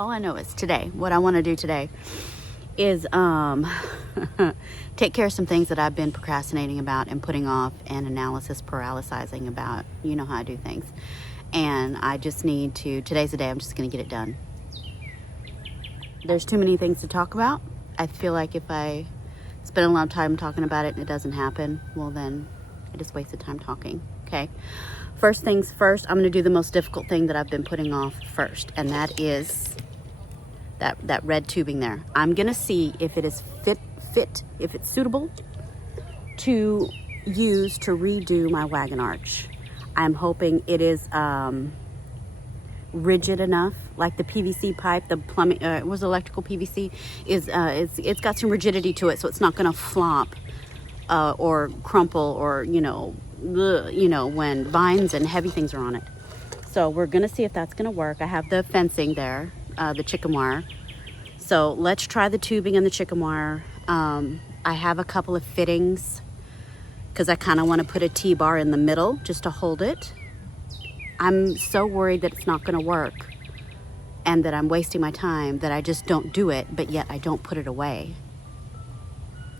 all I know is today, what I want to do today is take care of some things that I've been procrastinating about and putting off and analysis paralyzing about. You know how I do things. And I just need to, today's the day, I'm just going to get it done. There's too many things to talk about. I feel like if I spend a lot of time talking about it and it doesn't happen, well then I just wasted time talking, okay? First things first, I'm gonna do the most difficult thing that I've been putting off first, and that is that red tubing there. I'm gonna see if it is fit, if it's suitable to use to redo my wagon arch. I'm hoping it is rigid enough, like the PVC pipe, the plumbing, it was electrical PVC, it's got some rigidity to it, so it's not gonna flop or crumple or, when vines and heavy things are on it. So we're gonna see if that's gonna work. I have the fencing there, the chicken wire. So let's try the tubing and the chicken wire. I have a couple of fittings because I kind of want to put a T-bar in the middle just to hold it. I'm so worried that it's not gonna work and that I'm wasting my time that I just don't do it, but yet I don't put it away.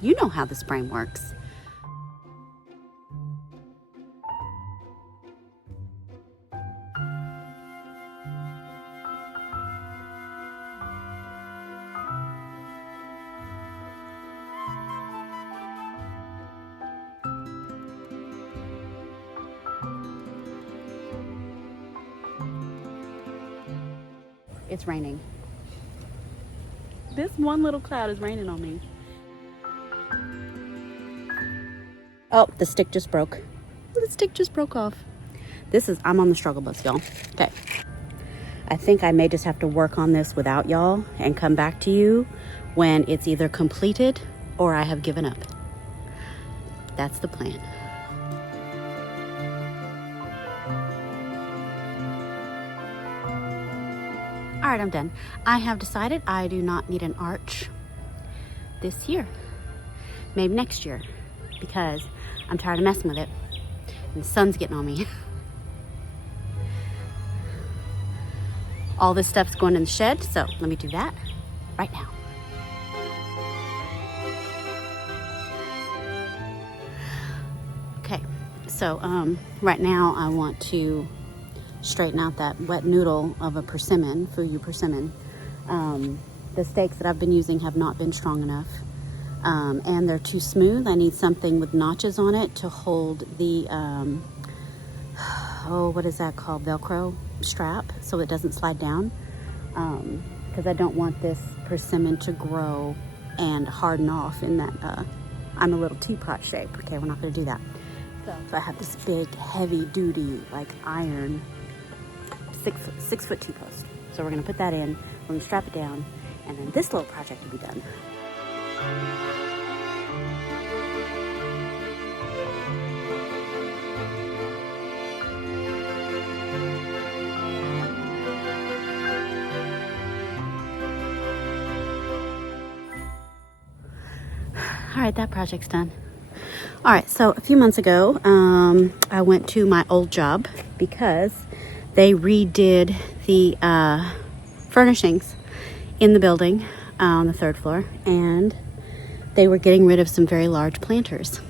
You know how this brain works. It's raining. This one little cloud is raining on me. Oh, the stick just broke. The stick just broke off. I'm on the struggle bus, y'all. Okay. I think I may just have to work on this without y'all and come back to you when it's either completed or I have given up. That's the plan. All right, I'm done. I have decided I do not need an arch this year. Maybe next year, because I'm tired of messing with it and the sun's getting on me. All this stuff's going in the shed, so let me do that right now. Okay, so right now I want to straighten out that wet noodle of a persimmon, Fuyu persimmon. The stakes that I've been using have not been strong enough, and they're too smooth. I need something with notches on it to hold the, what is that called? Velcro strap, so it doesn't slide down, because I don't want this persimmon to grow and harden off in that, I'm a little teapot shape. Okay, we're not gonna do that. So I have this big, heavy duty, like iron, 6 foot T-post. So we're gonna put that in, we're gonna strap it down, and then this little project will be done. All right, that project's done. All right, so a few months ago, I went to my old job because they redid the furnishings in the building on the 3rd floor, and they were getting rid of some very large planters.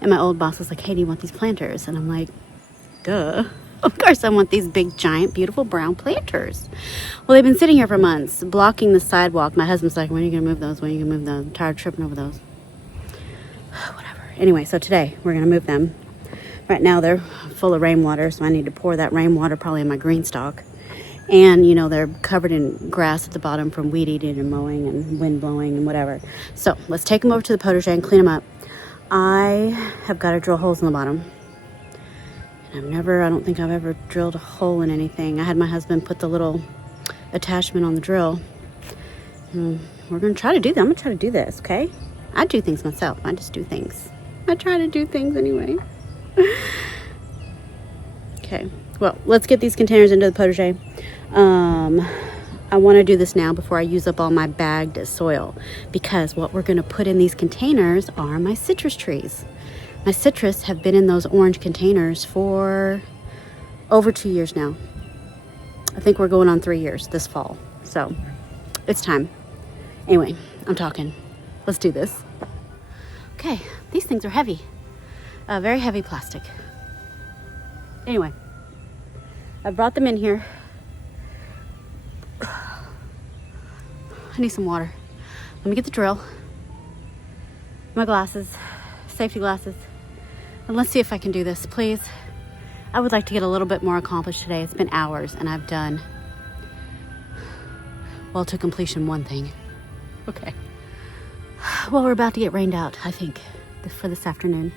And my old boss was like, hey, do you want these planters? And I'm like, duh. Of course I want these big, giant, beautiful brown planters. Well, they've been sitting here for months, blocking the sidewalk. My husband's like, when are you gonna move those? When are you gonna move those? I'm tired of tripping over those. Whatever. Anyway, so today we're gonna move them. Right now they're full of rainwater, so I need to pour that rainwater probably in my green stalk. And, they're covered in grass at the bottom from weed eating and mowing and wind blowing and whatever. So let's take them over to the potager and clean them up. I have got to drill holes in the bottom. And I don't think I've ever drilled a hole in anything. I had my husband put the little attachment on the drill. We're going to try to do that. I'm going to try to do this, okay? I do things myself. I just do things. I try to do things anyway. Okay, well, let's get these containers into the potager. I want to do this now before I use up all my bagged soil, because what we're going to put in these containers are my citrus trees. My citrus have been in those orange containers for over 2 years now. I think we're going on 3 years this fall. So it's time. Anyway, I'm talking. Let's do this. Okay, these things are heavy. Very heavy plastic. Anyway, I brought them in here. I need some water. Let me get the drill, my glasses, safety glasses, and let's see if I can do this, please. I would like to get a little bit more accomplished today. It's been hours and I've done, well, to completion one thing. Okay. Well, we're about to get rained out, I think, for this afternoon.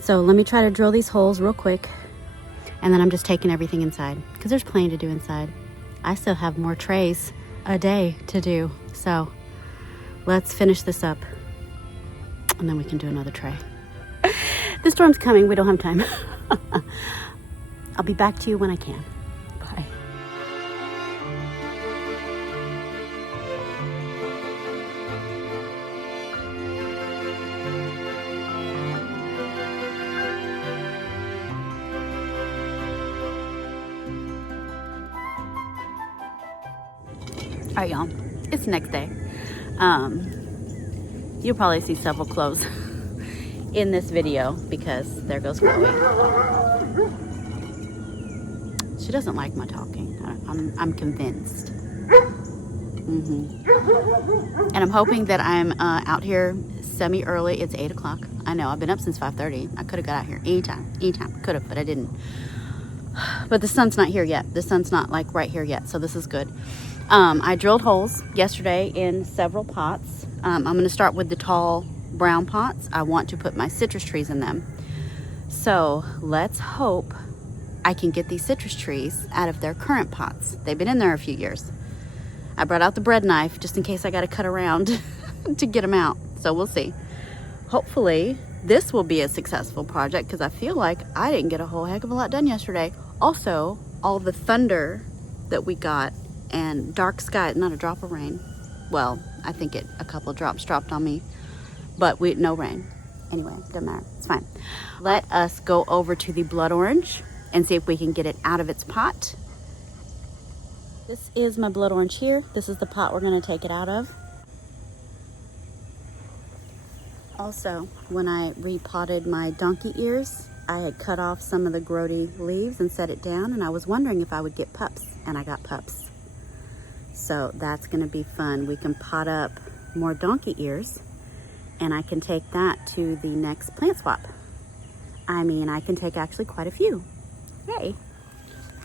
So let me try to drill these holes real quick, and then I'm just taking everything inside because there's plenty to do inside. I still have more trays a day to do. So let's finish this up and then we can do another tray. The storm's coming. We don't have time. I'll be back to you when I can. Bye. All right, y'all. It's the next day. You'll probably see several clothes in this video because there goes Chloe. She doesn't like my talking. I'm convinced. And I'm hoping that I'm out here semi-early. It's 8 o'clock. I know, I've been up since 5:30. I could have got out here anytime. Could have, but I didn't. But the sun's not here yet. The sun's not like right here yet, so this is good. I drilled holes yesterday in several pots. I'm going to start with the tall brown pots. I want to put my citrus trees in them. So let's hope I can get these citrus trees out of their current pots. They've been in there a few years. I brought out the bread knife just in case I got to cut around to get them out. So we'll see. Hopefully this will be a successful project because I feel like I didn't get a whole heck of a lot done yesterday. Also, all the thunder that we got and dark sky, not a drop of rain. Well, I think a couple of drops dropped on me, but no rain. Anyway, doesn't matter, it's fine. Let us go over to the blood orange and see if we can get it out of its pot. This is my blood orange here. This is the pot we're gonna take it out of. Also, when I repotted my donkey ears, I had cut off some of the grody leaves and set it down, and I was wondering if I would get pups, and I got pups. So that's gonna be fun. We can pot up more donkey ears and I can take that to the next plant swap. I mean, I can take actually quite a few. Yay.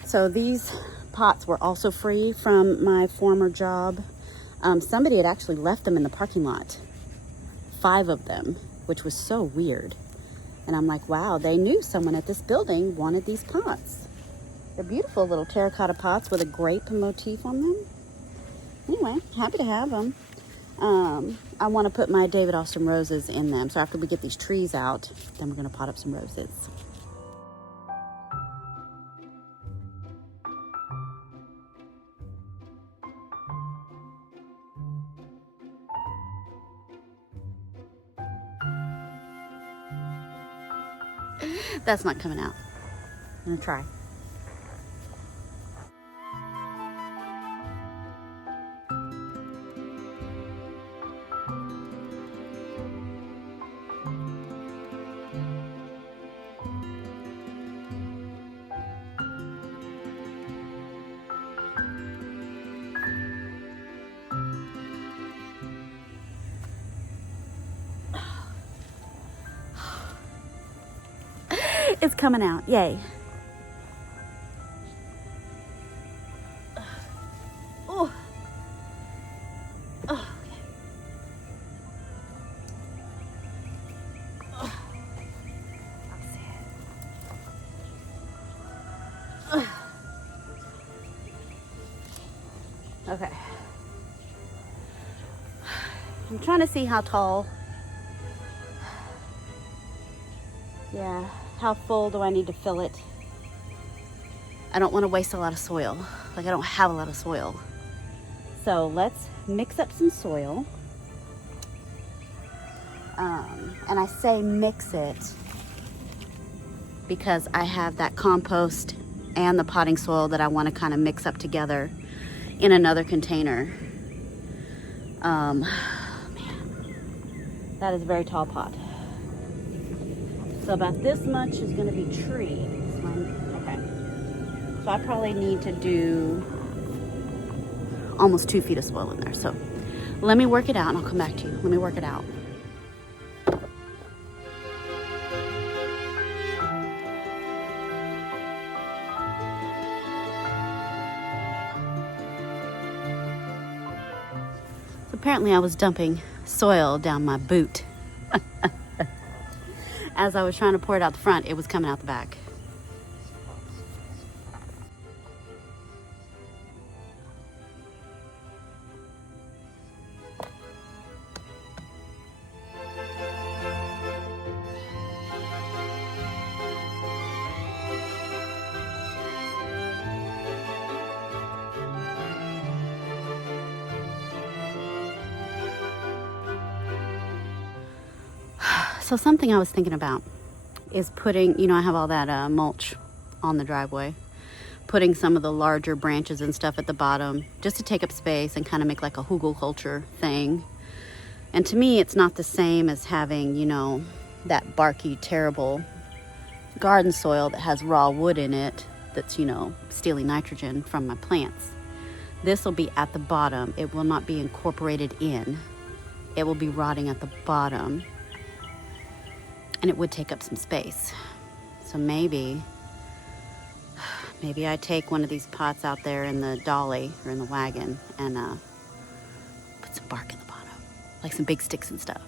So these pots were also free from my former job. Somebody had actually left them in the parking lot. 5 of them, which was so weird. And I'm like, wow, they knew someone at this building wanted these pots. They're beautiful little terracotta pots with a grape motif on them. Anyway, happy to have them. I want to put my David Austin roses in them. So after we get these trees out, then we're going to pot up some roses. That's not coming out. I'm going to try. It's coming out. Yay. Oh. Oh, okay. Oh. Let's see it. Oh. Okay. I'm trying to see how tall. Yeah. How full do I need to fill it? I don't want to waste a lot of soil. Like I don't have a lot of soil. So let's mix up some soil. And I say mix it because I have that compost and the potting soil that I want to kind of mix up together in another container. Man, that is a very tall pot. So about this much is going to be tree. This one, okay. So I probably need to do almost 2 feet of soil in there. So let me work it out and I'll come back to you. Let me work it out. So apparently I was dumping soil down my boot. As I was trying to pour it out the front, it was coming out the back. So something I was thinking about is putting, you know, I have all that mulch on the driveway, putting some of the larger branches and stuff at the bottom just to take up space and kind of make like a hugelkultur thing. And to me, it's not the same as having, you know, that barky, terrible garden soil that has raw wood in it that's, you know, stealing nitrogen from my plants. This will be at the bottom. It will not be incorporated in. It will be rotting at the bottom. And it would take up some space. So maybe I take one of these pots out there in the dolly or in the wagon and put some bark in the bottom, like some big sticks and stuff.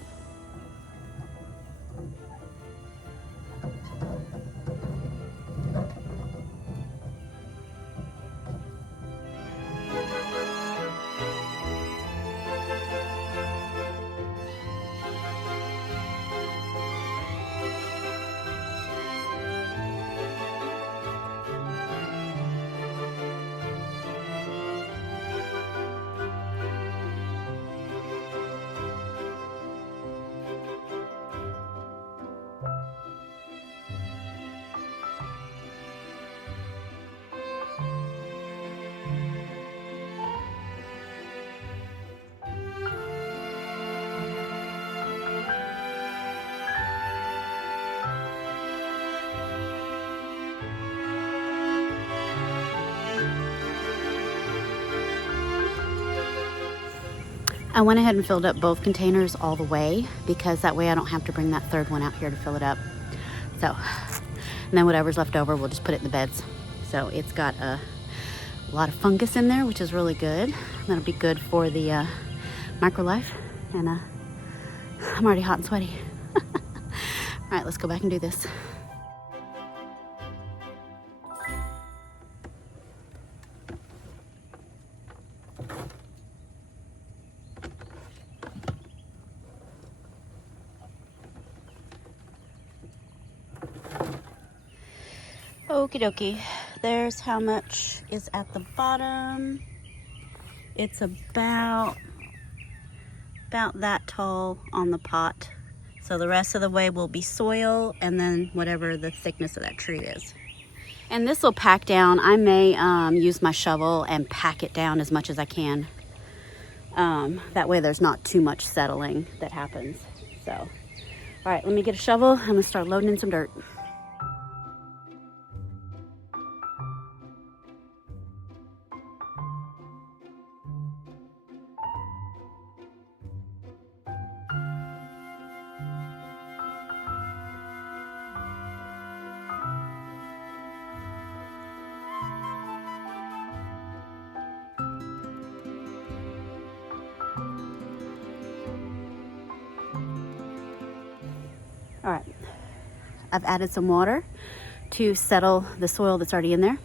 I went ahead and filled up both containers all the way because that way I don't have to bring that third one out here to fill it up. So, and then whatever's left over, we'll just put it in the beds. So it's got a lot of fungus in there, which is really good. That'll be good for the microlife. And I'm already hot and sweaty. All right, let's go back and do this. Okie dokie, there's how much is at the bottom. It's about that tall on the pot. So the rest of the way will be soil and then whatever the thickness of that tree is. And this will pack down. I may use my shovel and pack it down as much as I can. That way there's not too much settling that happens. So, all right, let me get a shovel. I'm gonna start loading in some dirt. All right, I've added some water to settle the soil that's already in there.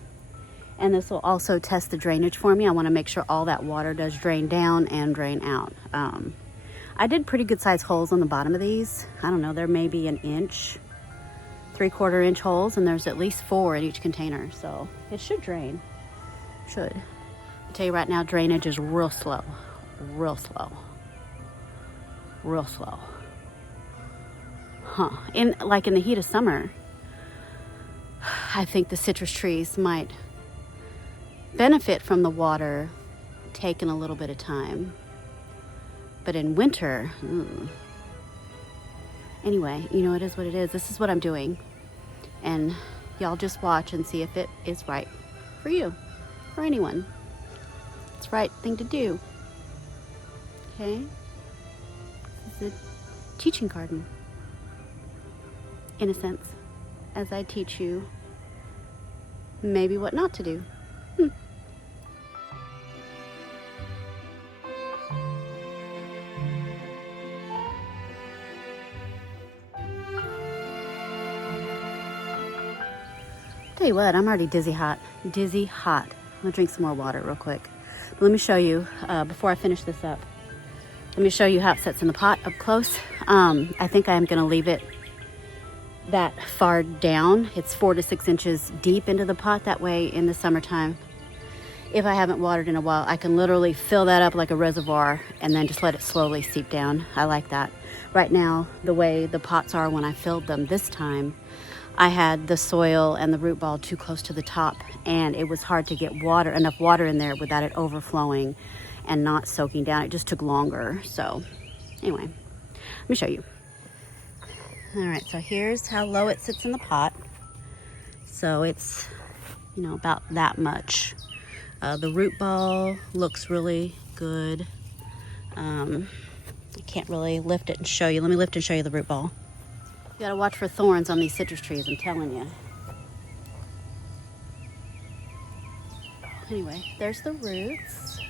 And this will also test the drainage for me. I wanna make sure all that water does drain down and drain out. I did pretty good sized holes on the bottom of these. I don't know, there may be an inch, 3/4 inch holes, and there's at least 4 in each container. So it should drain, should. I'll tell you right now, drainage is real slow, real slow, real slow. Huh, in the heat of summer, I think the citrus trees might benefit from the water taken a little bit of time. But in winter, anyway, you know, it is what it is. This is what I'm doing. And y'all just watch and see if it is right for you, for anyone. It's the right thing to do. Okay? This is a teaching garden, in a sense, as I teach you maybe what not to do. Tell you what, I'm already dizzy hot. Dizzy hot. I'm gonna drink some more water real quick. But let me show you, before I finish this up, let me show you how it sits in the pot up close. I think I'm gonna leave it that far down. It's 4 to 6 inches deep into the pot. That way in the summertime, if I haven't watered in a while, I can literally fill that up like a reservoir and then just let it slowly seep down. I like that. Right now, the way the pots are when I filled them this time, I had the soil and the root ball too close to the top, and it was hard to get enough water in there without it overflowing and not soaking down. It just took longer. So anyway, let me show you. All right, so here's how low it sits in the pot. So it's, you know, about that much. The root ball looks really good. I can't really lift it and show you. Let me lift and show you the root ball. You gotta watch for thorns on these citrus trees, I'm telling you. Anyway, there's the roots.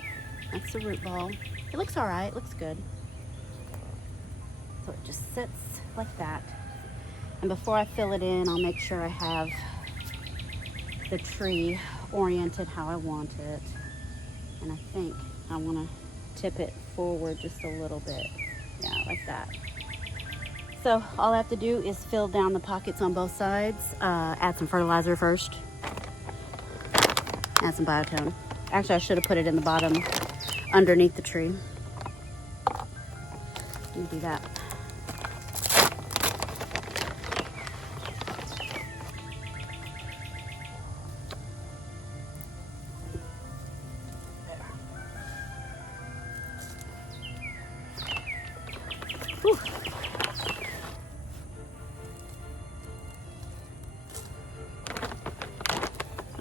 That's the root ball. It looks all right, it looks good. So it just sits like that. And before I fill it in, I'll make sure I have the tree oriented how I want it. And I think I wanna tip it forward just a little bit. Yeah, like that. So all I have to do is fill down the pockets on both sides, add some fertilizer first, add some biotone. Actually, I should have put it in the bottom underneath the tree. Let me do that. Whew.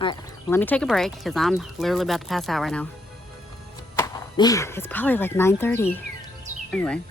All right, let me take a break because I'm literally about to pass out right now. Man, it's probably like 9:30. Anyway.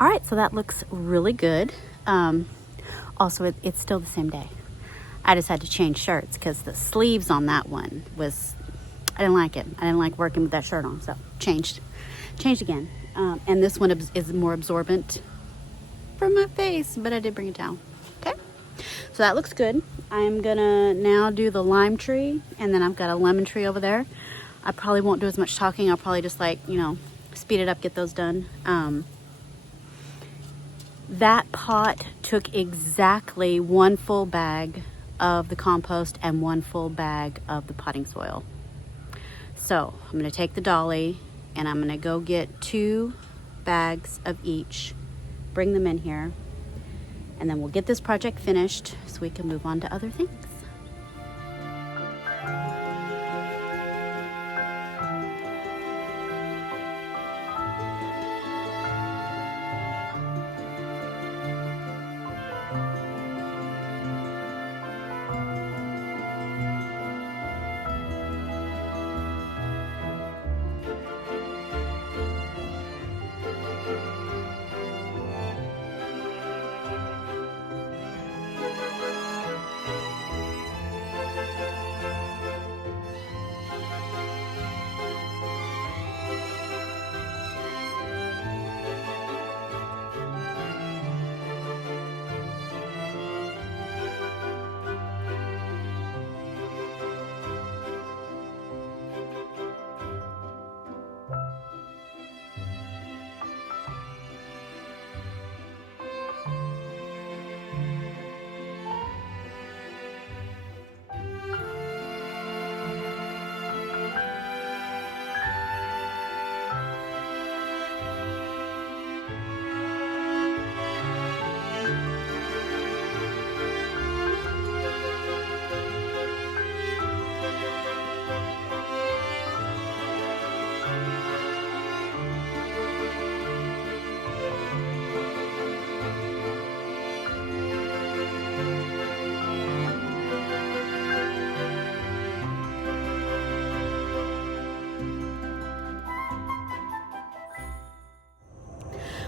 All right, so that looks really good. Also, it's still the same day. I just had to change shirts because the sleeves on that one was, I didn't like it. I didn't like working with that shirt on, so changed again. And this one is more absorbent for my face, but I did bring a towel. Okay, so that looks good. I'm gonna now do the lime tree, and then I've got a lemon tree over there. I probably won't do as much talking. I'll probably just speed it up, get those done. That pot took exactly 1 full bag of the compost and 1 full bag of the potting soil. So I'm gonna take the dolly and I'm gonna go get 2 bags of each, bring them in here, and then we'll get this project finished so we can move on to other things.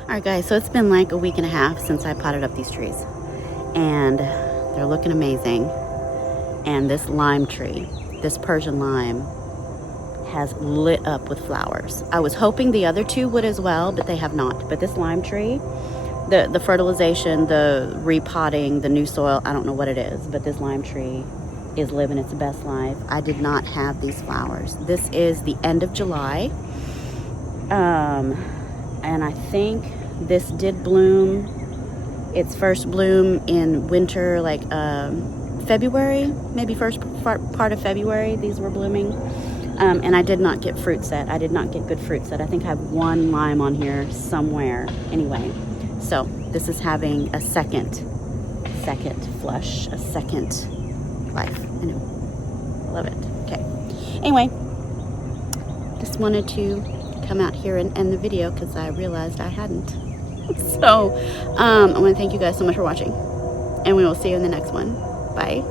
Alright guys, so it's been like a week and a half since I potted up these trees. And they're looking amazing. And this lime tree, this Persian lime, has lit up with flowers. I was hoping the other two would as well, but they have not. But this lime tree, the fertilization, the repotting, the new soil, I don't know what it is, but this lime tree is living its best life. I did not have these flowers. This is the end of July. And I think this did bloom its first bloom in winter, like February, maybe first part of February, these were blooming. And I did not get fruit set. I did not get good fruit set. I think I have one lime on here somewhere. Anyway, so this is having a second flush, a second life. I know, love it. Okay. Anyway, just wanted to come out here and end the video because I realized I hadn't. So I want to thank you guys so much for watching, and we will see you in the next one. Bye.